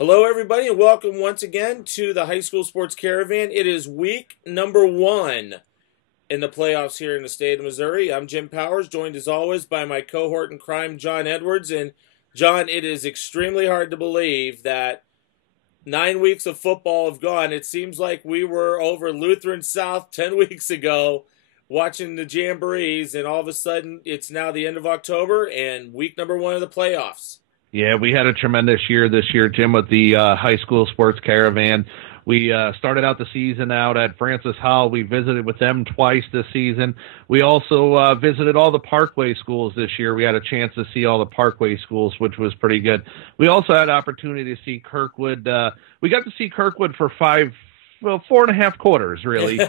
Hello, everybody, and welcome once again to the High School Sports Caravan. It is week number 1 in the playoffs here in the state of Missouri. I'm Jim Powers, joined as always by my cohort in crime, John Edwards. And John, it is extremely hard to believe that 9 weeks of football have gone. It seems like we were over Lutheran South 10 weeks ago watching the Jamborees, and all of a sudden it's now the end of October and week number 1 of the playoffs. Yeah, we had a tremendous year this year, Jim, with the High School Sports Caravan. We started out the season out at Francis Howell. We visited with them twice this season. We also visited all the Parkway schools this year. We had a chance to see all the Parkway schools, which was pretty good. We also had opportunity to see Kirkwood. We got to see Kirkwood for 4.5 quarters, really.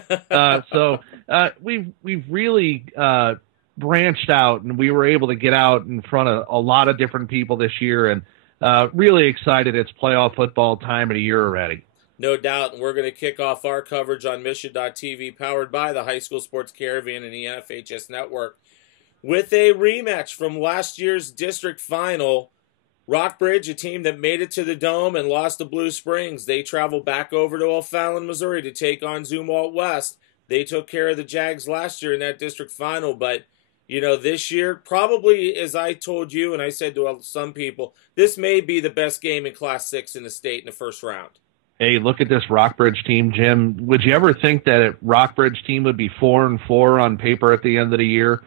We've really branched out, and we were able to get out in front of a lot of different people this year, and really excited. It's playoff football time of the year already. No doubt, and we're going to kick off our coverage on Mission.TV, powered by the High School Sports Caravan and the NFHS Network, with a rematch from last year's district final. Rockbridge, a team that made it to the Dome and lost to Blue Springs, they travel back over to O'Fallon, Missouri to take on Zumwalt West. They took care of the Jags last year in that district final, but you know, this year, probably, as I told you and I said to some people, this may be the best game in Class 6 in the state in the first round. Hey, look at this Rockbridge team, Jim. Would you ever think that a Rockbridge team would be 4-4 on paper at the end of the year?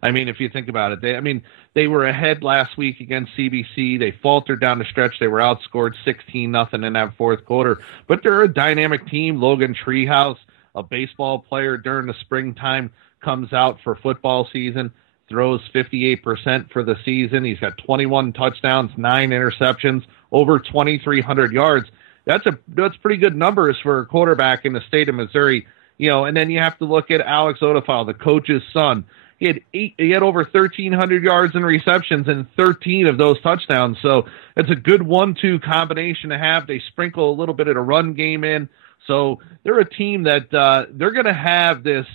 I mean, if you think about it, they were ahead last week against CBC. They faltered down the stretch. They were outscored 16-0 in that fourth quarter. But they're a dynamic team. Logan Treehouse, a baseball player during the springtime, comes out for football season, throws 58% for the season. He's got 21 touchdowns, 9 interceptions, over 2,300 yards. That's pretty good numbers for a quarterback in the state of Missouri. You know, and then you have to look at Alex Odafal, the coach's son. He had over 1,300 yards in receptions and 13 of those touchdowns. So it's a good 1-2 combination to have. They sprinkle a little bit of the run game in. So they're a team that they're going to have this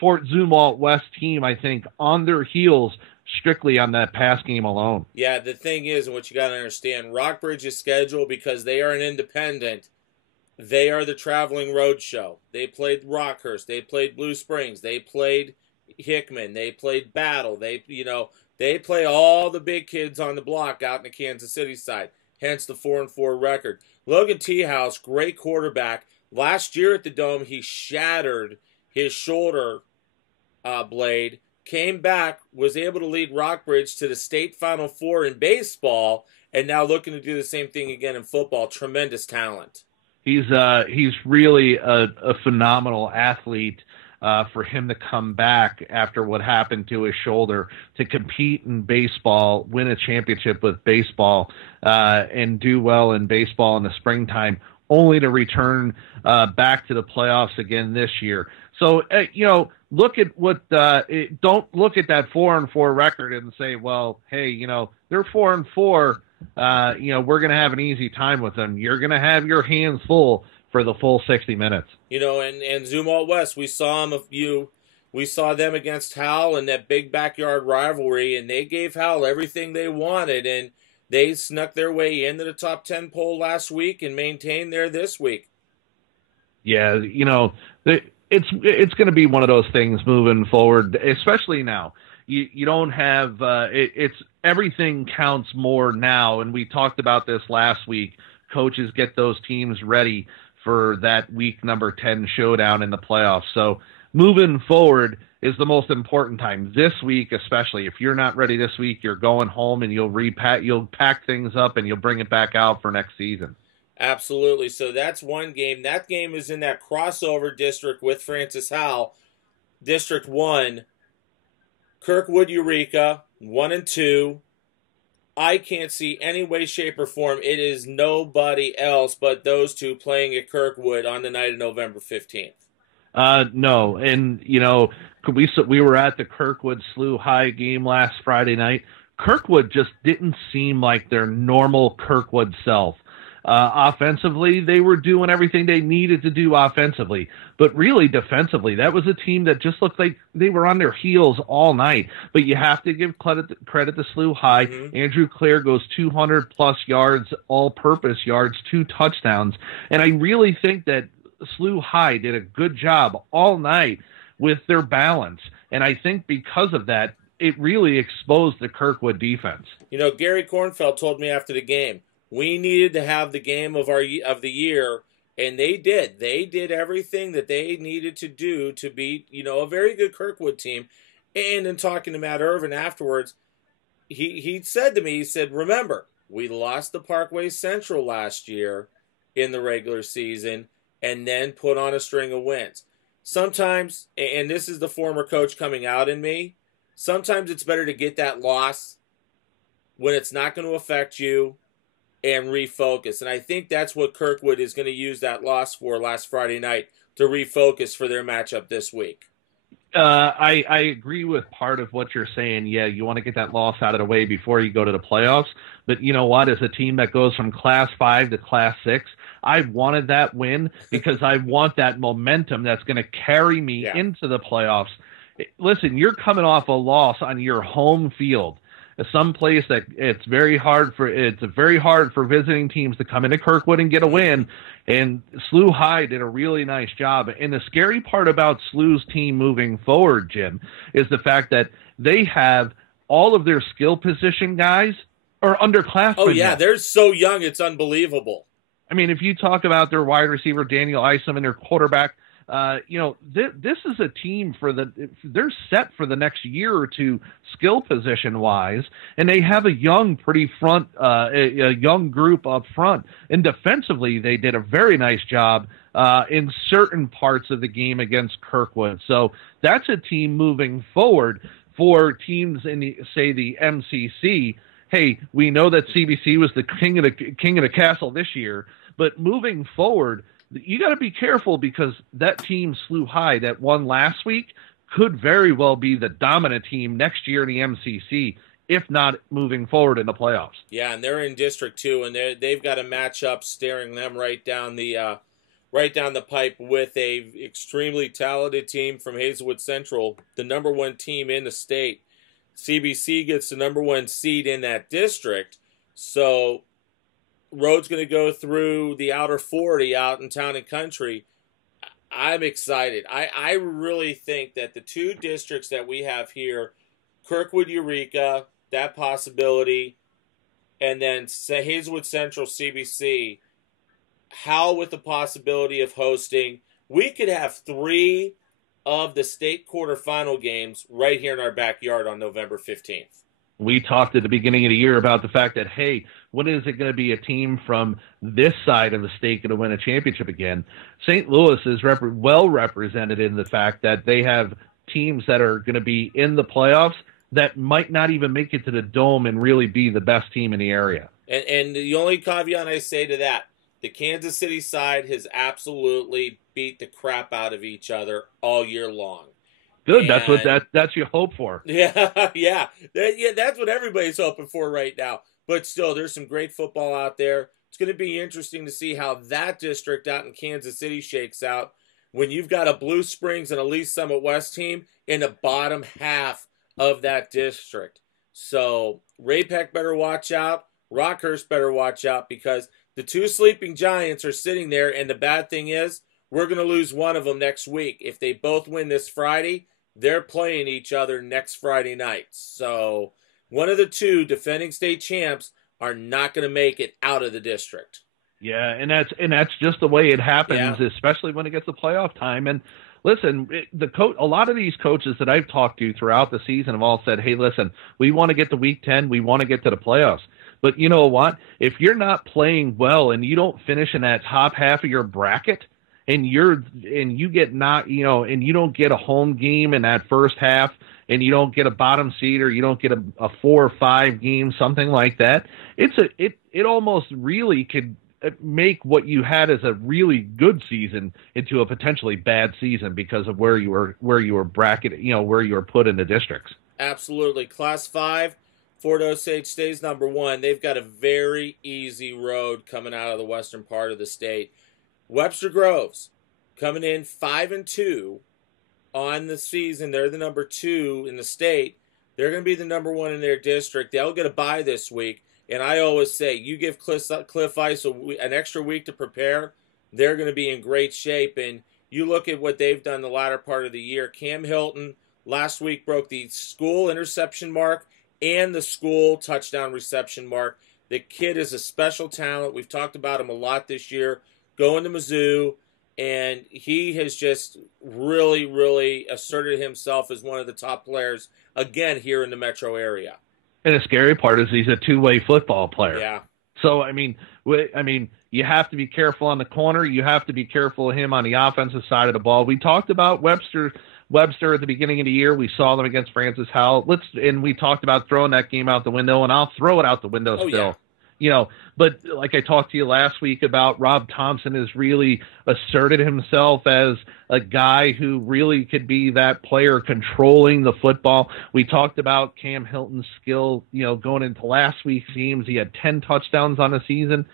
Fort Zumwalt West team, I think, on their heels strictly on that pass game alone. Yeah, the thing is, and what you got to understand, Rockbridge's schedule, because they are an independent, they are the traveling road show. They played Rockhurst, they played Blue Springs, they played Hickman, they played Battle, they play all the big kids on the block out in the Kansas City side, hence the 4-4 record. Logan Treehouse, great quarterback. Last year at the Dome, he shattered his shoulder blade, came back, was able to lead Rockbridge to the state Final Four in baseball, and now looking to do the same thing again in football. Tremendous talent. He's really a phenomenal athlete. For him to come back after what happened to his shoulder, to compete in baseball, win a championship with baseball, and do well in baseball in the springtime, only to return back to the playoffs again this year. So, look at don't look at that 4-4 record and say, well, hey, they're 4-4. We're going to have an easy time with them. You're going to have your hands full for the full 60 minutes. And Zumwalt West, we saw them against Howell in that big backyard rivalry, and they gave Howell everything they wanted, and they snuck their way into the top 10 poll last week and maintained there this week. Yeah, it's going to be one of those things moving forward, especially now. You don't have it's everything counts more now, and we talked about this last week. Coaches get those teams ready for that week number 10 showdown in the playoffs. So moving forward is the most important time. This week, especially, if you're not ready this week, you're going home and you'll pack things up and you'll bring it back out for next season. Absolutely. So that's one game. That game is in that crossover district with Francis Howell, District 1. Kirkwood, Eureka, 1-2. I can't see any way, shape, or form it is nobody else but those two playing at Kirkwood on the night of November 15th. No, and, we were at the Kirkwood SLU High game last Friday night. Kirkwood just didn't seem like their normal Kirkwood self. Offensively, they were doing everything they needed to do offensively. But really, defensively, that was a team that just looked like they were on their heels all night. But you have to give credit to SLU High. Mm-hmm. Andrew Clare goes 200-plus yards, all-purpose yards, 2 touchdowns. And I really think that SLU High did a good job all night with their balance. And I think because of that, it really exposed the Kirkwood defense. You know, Gary Kornfeld told me after the game, we needed to have the game of the year, and they did. They did everything that they needed to do to beat, a very good Kirkwood team. And in talking to Matt Irvin afterwards, he said to me, he said, remember, we lost to Parkway Central last year in the regular season and then put on a string of wins. Sometimes, and this is the former coach coming out in me, sometimes it's better to get that loss when it's not going to affect you and refocus. And I think that's what Kirkwood is going to use that loss for last Friday night, to refocus for their matchup this week. I agree with part of what you're saying. Yeah, you want to get that loss out of the way before you go to the playoffs. But you know what? As a team that goes from Class 5 to Class 6, I wanted that win because I want that momentum that's going to carry me into the playoffs. Listen, you're coming off a loss on your home field. Some place that it's very hard for visiting teams to come into Kirkwood and get a win. And SLU High did a really nice job. And the scary part about SLU's team moving forward, Jim, is the fact that they have all of their skill position guys are underclassmen. Oh, yeah, they're so young, it's unbelievable. I mean, if you talk about their wide receiver, Daniel Isom, and their quarterback, this is a team they're set for the next year or two skill position wise, and they have a young, a young group up front. And defensively, they did a very nice job in certain parts of the game against Kirkwood. So that's a team moving forward for teams in the MCC. Hey, we know that CBC was the king of the castle this year, but moving forward, you got to be careful because that team, SLU High, that won last week could very well be the dominant team next year in the MCC, if not moving forward in the playoffs. Yeah, and they're in District 2, and they've got a matchup staring them right down the pipe with a extremely talented team from Hazelwood Central, the number 1 team in the state. CBC gets the number 1 seed in that district, so Road's going to go through the outer 40 out in Town and Country. I'm excited. I really think that the 2 districts that we have here, Kirkwood, Eureka, that possibility, and then Hazelwood Central, CBC, Howell with the possibility of hosting. We could have 3 of the state quarterfinal games right here in our backyard on November 15th. We talked at the beginning of the year about the fact that, hey, when is it going to be a team from this side of the state going to win a championship again? St. Louis is well represented in the fact that they have teams that are going to be in the playoffs that might not even make it to the Dome and really be the best team in the area. And the only caveat I say to that, the Kansas City side has absolutely beat the crap out of each other all year long. Good. And that's your hope for. Yeah. That's what everybody's hoping for right now. But still, there's some great football out there. It's going to be interesting to see how that district out in Kansas City shakes out when you've got a Blue Springs and a Lee Summit West team in the bottom half of that district. So Ray-Pec better watch out. Rockhurst better watch out because the 2 sleeping giants are sitting there, and the bad thing is we're going to lose one of them next week. If they both win this Friday, they're playing each other next Friday night. So one of the 2 defending state champs are not going to make it out of the district. Yeah, and that's just the way it happens, especially when it gets to playoff time. And listen, a lot of these coaches that I've talked to throughout the season have all said, hey, listen, we want to get to week 10. We want to get to the playoffs. But you know what? If you're not playing well and you don't finish in that top half of your bracket, and you get and you don't get a home game in that first half, and you don't get a bottom seed, or you don't get a 4 or 5 game, something like that, it almost really could make what you had as a really good season into a potentially bad season because of where you were bracketed, where you were put in the districts. Absolutely. Class 5, Fort Osage stays number 1. They've got a very easy road coming out of the western part of the state. Webster Groves coming in 5-2 on the season. They're the number 2 in the state. They're going to be the number 1 in their district. They'll get a bye this week. And I always say, you give Cliff Ice an extra week to prepare, they're going to be in great shape. And you look at what they've done the latter part of the year. Cam Hilton last week broke the school interception mark and the school touchdown reception mark. The kid is a special talent. We've talked about him a lot this year, going to Mizzou, and he has just really, really asserted himself as one of the top players, again, here in the metro area. And the scary part is he's a two-way football player. Yeah. So, I mean, you have to be careful on the corner. You have to be careful of him on the offensive side of the ball. We talked about Webster at the beginning of the year. We saw them against Francis Howell. And we talked about throwing that game out the window, and I'll throw it out the window still. Yeah. You know, but like I talked to you last week about, Rob Thompson has really asserted himself as a guy who really could be that player controlling the football. We talked about Cam Hilton's skill, going into last week's games. He had 10 touchdowns on the season.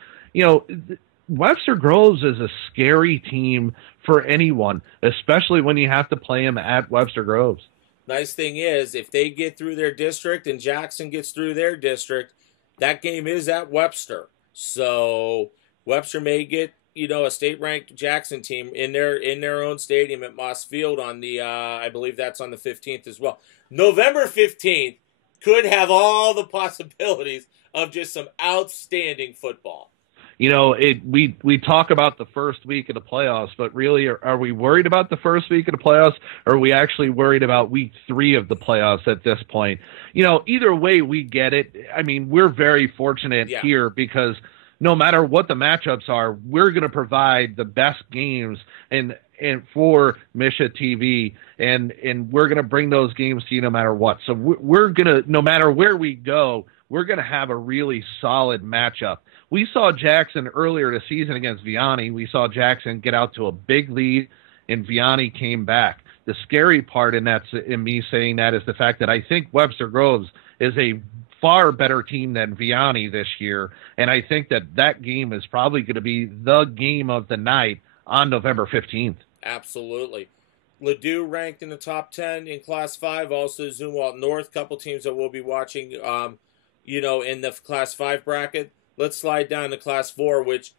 Webster Groves is a scary team for anyone, especially when you have to play him at Webster Groves. Nice thing is, if they get through their district and Jackson gets through their district, that game is at Webster. So Webster may get, a state-ranked Jackson team in their own stadium at Moss Field on the, I believe that's on the 15th as well. November 15th could have all the possibilities of just some outstanding football. We talk about the first week of the playoffs, but really, are we worried about the first week of the playoffs, or are we actually worried about week 3 of the playoffs at this point? Either way, we get it. I mean, we're very fortunate here because no matter what the matchups are, we're going to provide the best games and for Misha TV, and we're going to bring those games to you no matter what. So we're going to, no matter where we go, we're going to have a really solid matchup. We saw Jackson earlier this season against Vianney. We saw Jackson get out to a big lead, and Vianney came back. The scary part in me saying that is the fact that I think Webster Groves is a far better team than Vianney this year, and I think that game is probably going to be the game of the night on November 15th. Absolutely. Ladue ranked in the top 10 in Class 5. Also, Zumwalt North, couple teams that we'll be watching, in the Class 5 bracket. Let's slide down to Class 4, which,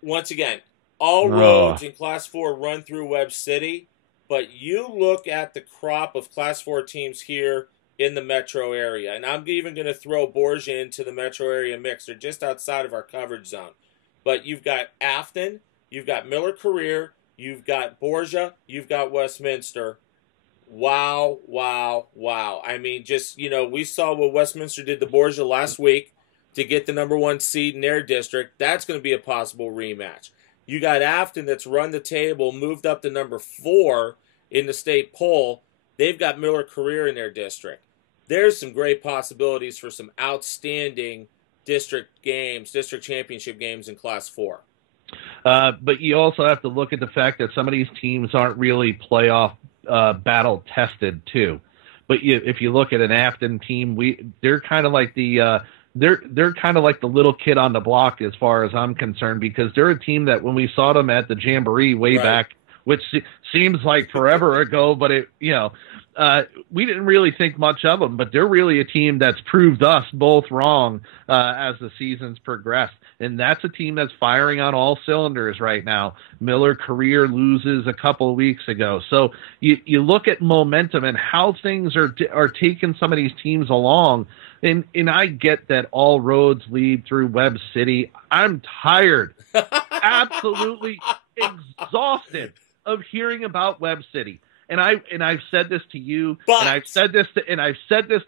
once again, all roads in Class 4 run through Webb City, but you look at the crop of Class 4 teams here in the metro area, and I'm even going to throw Borgia into the metro area mix. They're just outside of our coverage zone. But you've got Afton, you've got Miller Career, you've got Borgia, you've got Westminster. Wow, wow, wow. I mean, we saw what Westminster did to Borgia last week to get the number 1 seed in their district. That's going to be a possible rematch. You got Afton that's run the table, moved up to number 4 in the state poll. They've got Miller Career in their district. There's some great possibilities for some outstanding district championship games in Class 4. But you also have to look at the fact that some of these teams aren't really playoff battle tested too. But if you look at an Afton team, they're kind of like they're kind of like the little kid on the block as far as I'm concerned, because they're a team that when we saw them at the Jamboree way back, which seems like forever ago, but we didn't really think much of them, but they're really a team that's proved us both wrong as the season's progressed. And that's a team that's firing on all cylinders right now. Miller Career loses a couple of weeks ago. So you look at momentum and how things are taking some of these teams along. And I get that all roads lead through Webb City. I'm tired, absolutely exhausted of hearing about Webb City. And I've said this to you, and I've said this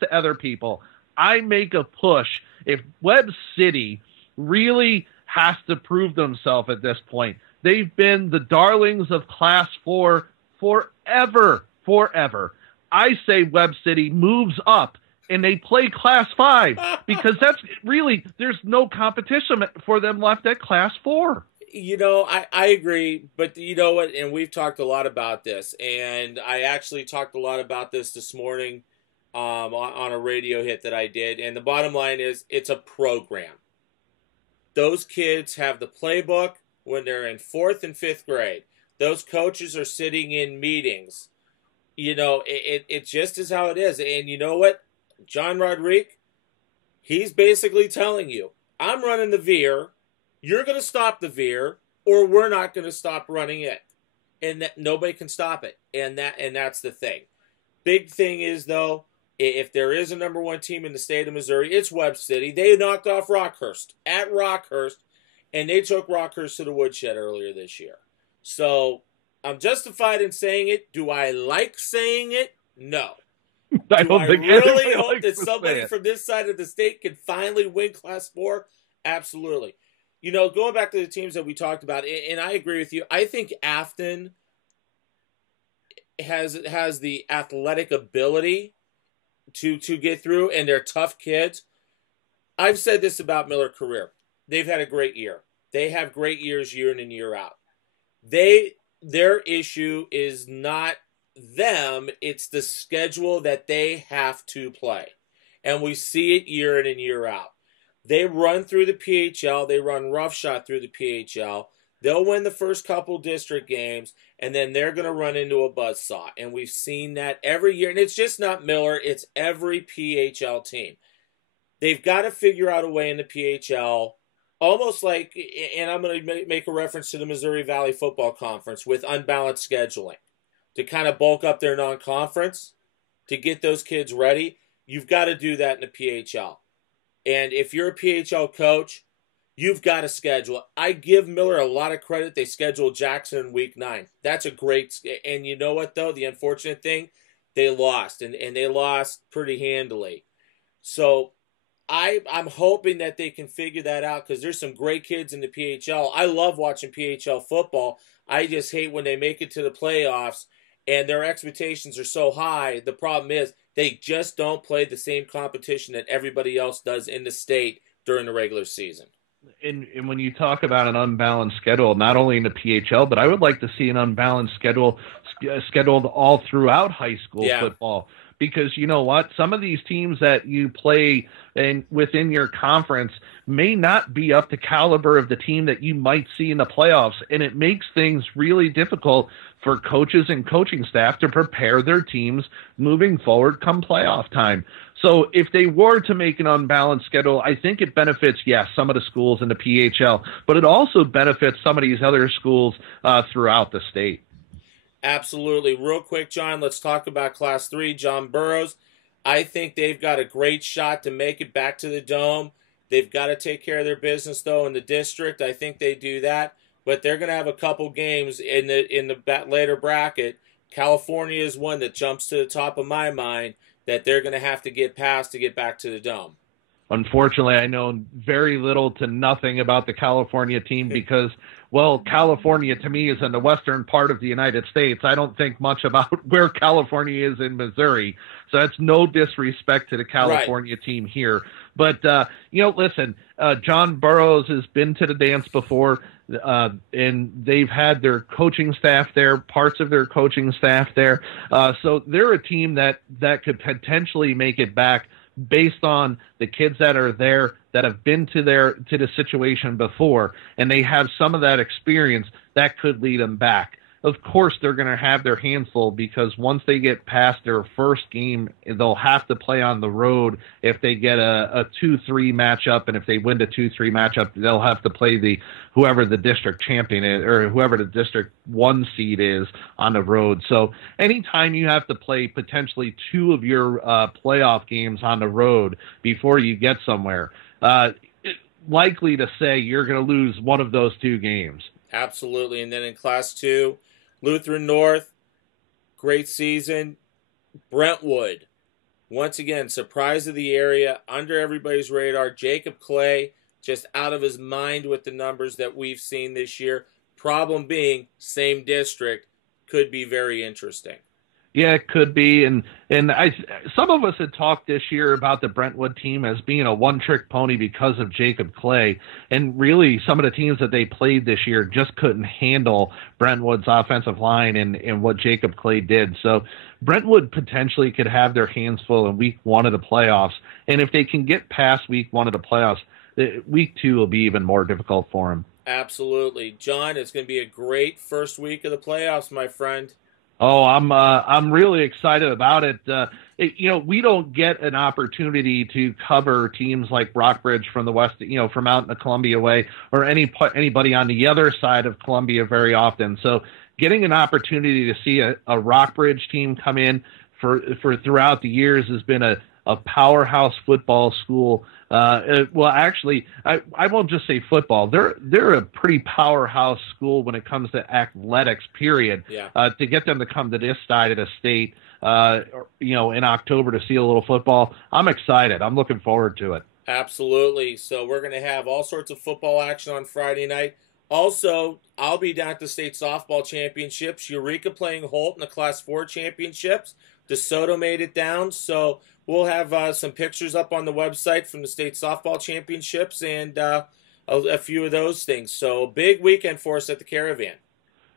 to other people. I make a push. If Webb City really has to prove themselves at this point, they've been the darlings of Class 4 forever. I say Webb City moves up and they play Class 5 because that's really, there's no competition for them left at Class 4. I agree, but you know what, and we've talked a lot about this, and I actually talked a lot about this morning on a radio hit that I did. And the bottom line is, it's a program. Those kids have the playbook when they're in 4th and 5th grade. Those coaches are sitting in meetings. You know, it just is how it is. And you know what? John Rodriguez, he's basically telling you, I'm running the veer, you're going to stop the veer, or we're not going to stop running it. And that nobody can stop it. And that's the thing. Big thing is, though, if there is a number 1 team in the state of Missouri, it's Webb City. They knocked off Rockhurst at Rockhurst, and they took Rockhurst to the woodshed earlier this year. So I'm justified in saying it. Do I like saying it? No. I don't think really hope likes that to somebody say it. from this side of the state can finally win Class 4? Absolutely. You know, going back to the teams that we talked about, and I agree with you, I think Afton has the athletic ability to get through, and they're tough kids. I've said this about Miller career. They've had a great year. They have great years year in and year out. Their issue is not them, it's the schedule that they have to play. And we see it year in and year out. They run through the PHL, they run roughshod through the PHL. They'll win the first couple district games, and then they're going to run into a buzzsaw. And we've seen that every year. And it's just not Miller, it's every PHL team. They've got to figure out a way in the PHL, almost like, and I'm going to make a reference to the Missouri Valley Football Conference with unbalanced scheduling, to kind of bulk up their non-conference, to get those kids ready. You've got to do that in the PHL. And if you're a PHL coach, you've got to schedule. I give Miller a lot of credit. They scheduled Jackson in week 9. That's a great, and you know what, though? The unfortunate thing, they lost, and they lost pretty handily. So I'm hoping that they can figure that out, because there's some great kids in the PHL. I love watching PHL football. I just hate when they make it to the playoffs and their expectations are so high. The problem is they just don't play the same competition that everybody else does in the state during the regular season. And when you talk about an unbalanced schedule, not only in the PHL, but I would like to see an unbalanced schedule scheduled all throughout high school football. Because you know what? Some of these teams that you play within your conference may not be up to caliber of the team that you might see in the playoffs. And it makes things really difficult for coaches and coaching staff to prepare their teams moving forward come playoff time. So if they were to make an unbalanced schedule, I think it benefits, yes, some of the schools in the PHL, but it also benefits some of these other schools throughout the state. Absolutely. Real quick, John, let's talk about Class 3. John Burroughs, I think they've got a great shot to make it back to the Dome. They've got to take care of their business, though, in the district. I think they do that. But they're going to have a couple games in the later bracket. California is one that jumps to the top of my mind that they're going to have to get past to get back to the Dome. Unfortunately, I know very little to nothing about the California team because, well, California to me is in the western part of the United States. I don't think much about where California is in Missouri. So that's no disrespect to the California team here. But, listen, John Burroughs has been to the dance before, and they've had their coaching staff there, parts of their coaching staff there. So they're a team that could potentially make it back based on the kids that are there that have been to the situation before, and they have some of that experience that could lead them back. Of course, they're going to have their hands full because once they get past their first game, they'll have to play on the road if they get a 2-3 matchup, and if they win the 2-3 matchup, they'll have to play whoever the district champion is or whoever the district 1 seed is on the road. So anytime you have to play potentially 2 of your playoff games on the road before you get somewhere, likely to say you're going to lose one of those 2 games. Absolutely. And then in Class 2, Lutheran North, great season. Brentwood, once again, surprise of the area, under everybody's radar. Jacob Clay, just out of his mind with the numbers that we've seen this year. Problem being, same district, could be very interesting. Yeah, it could be, and some of us had talked this year about the Brentwood team as being a one-trick pony because of Jacob Clay, and really some of the teams that they played this year just couldn't handle Brentwood's offensive line and what Jacob Clay did. So Brentwood potentially could have their hands full in week 1 of the playoffs. And if they can get past week 1 of the playoffs, week 2 will be even more difficult for them. Absolutely. John, it's going to be a great first week of the playoffs, my friend. Oh, I'm really excited about it. We don't get an opportunity to cover teams like Rockbridge from the west, from out in the Columbia way, or anybody on the other side of Columbia very often. So getting an opportunity to see a Rockbridge team come in for throughout the years has been a powerhouse football school. Well, actually, I won't just say football. They're a pretty powerhouse school when it comes to athletics, period. Yeah. To get them to come to this side of the state, in October to see a little football, I'm excited. I'm looking forward to it. Absolutely. So we're going to have all sorts of football action on Friday night. Also, I'll be down at the state softball championships. Eureka playing Holt in the Class 4 championships. DeSoto made it down. So we'll have some pictures up on the website from the state softball championships and a few of those things. So big weekend for us at the Caravan.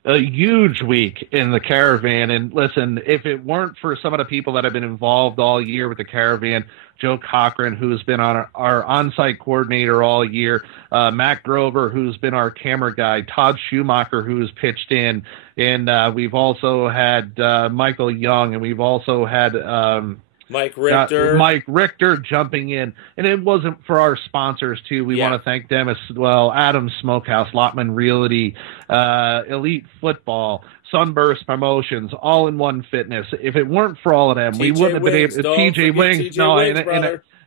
A huge week in the Caravan. And listen, if it weren't for some of the people that have been involved all year with the Caravan, Joe Cochran, who's been our on-site coordinator all year, Matt Grover, who's been our camera guy, Todd Schumacher, who's pitched in, and we've also had Michael Young, and we've also had Mike Richter jumping in. And it wasn't for our sponsors, too. We want to thank them as well. Adams Smokehouse, Lotman Realty, Elite Football, Sunburst Promotions, All-in-One Fitness. If it weren't for all of them, we wouldn't have been able to. TJ Wings.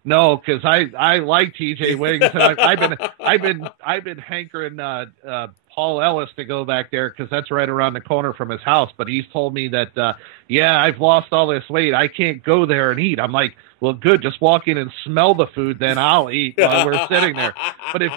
No, because I like TJ Wings. And I've been hankering Paul Ellis to go back there because that's right around the corner from his house. But he's told me that, I've lost all this weight. I can't go there and eat. I'm like, well, good. Just walk in and smell the food, then I'll eat while we're sitting there. But if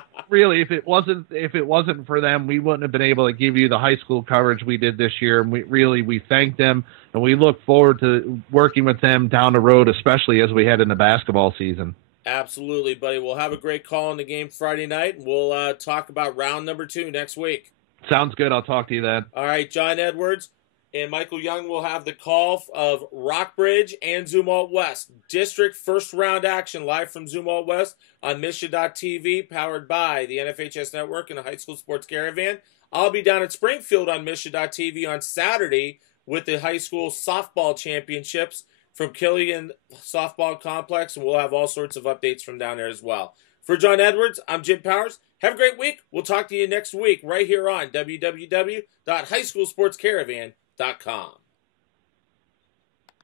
it wasn't for them, we wouldn't have been able to give you the high school coverage we did this year. And we thank them, and we look forward to working with them down the road, especially as we head into basketball season. Absolutely, buddy. We'll have a great call in the game Friday night, and we'll talk about round number 2 next week. Sounds good. I'll talk to you then. All right, John Edwards and Michael Young will have the call of Rockbridge and Zumwalt West. District first round action live from Zumwalt West on Misha.tv, powered by the NFHS Network and the High School Sports Caravan. I'll be down at Springfield on Misha.tv on Saturday with the high school softball championships from Killian Softball Complex, and we'll have all sorts of updates from down there as well. For John Edwards, I'm Jim Powers. Have a great week. We'll talk to you next week right here on www.highschoolsportscaravan.com.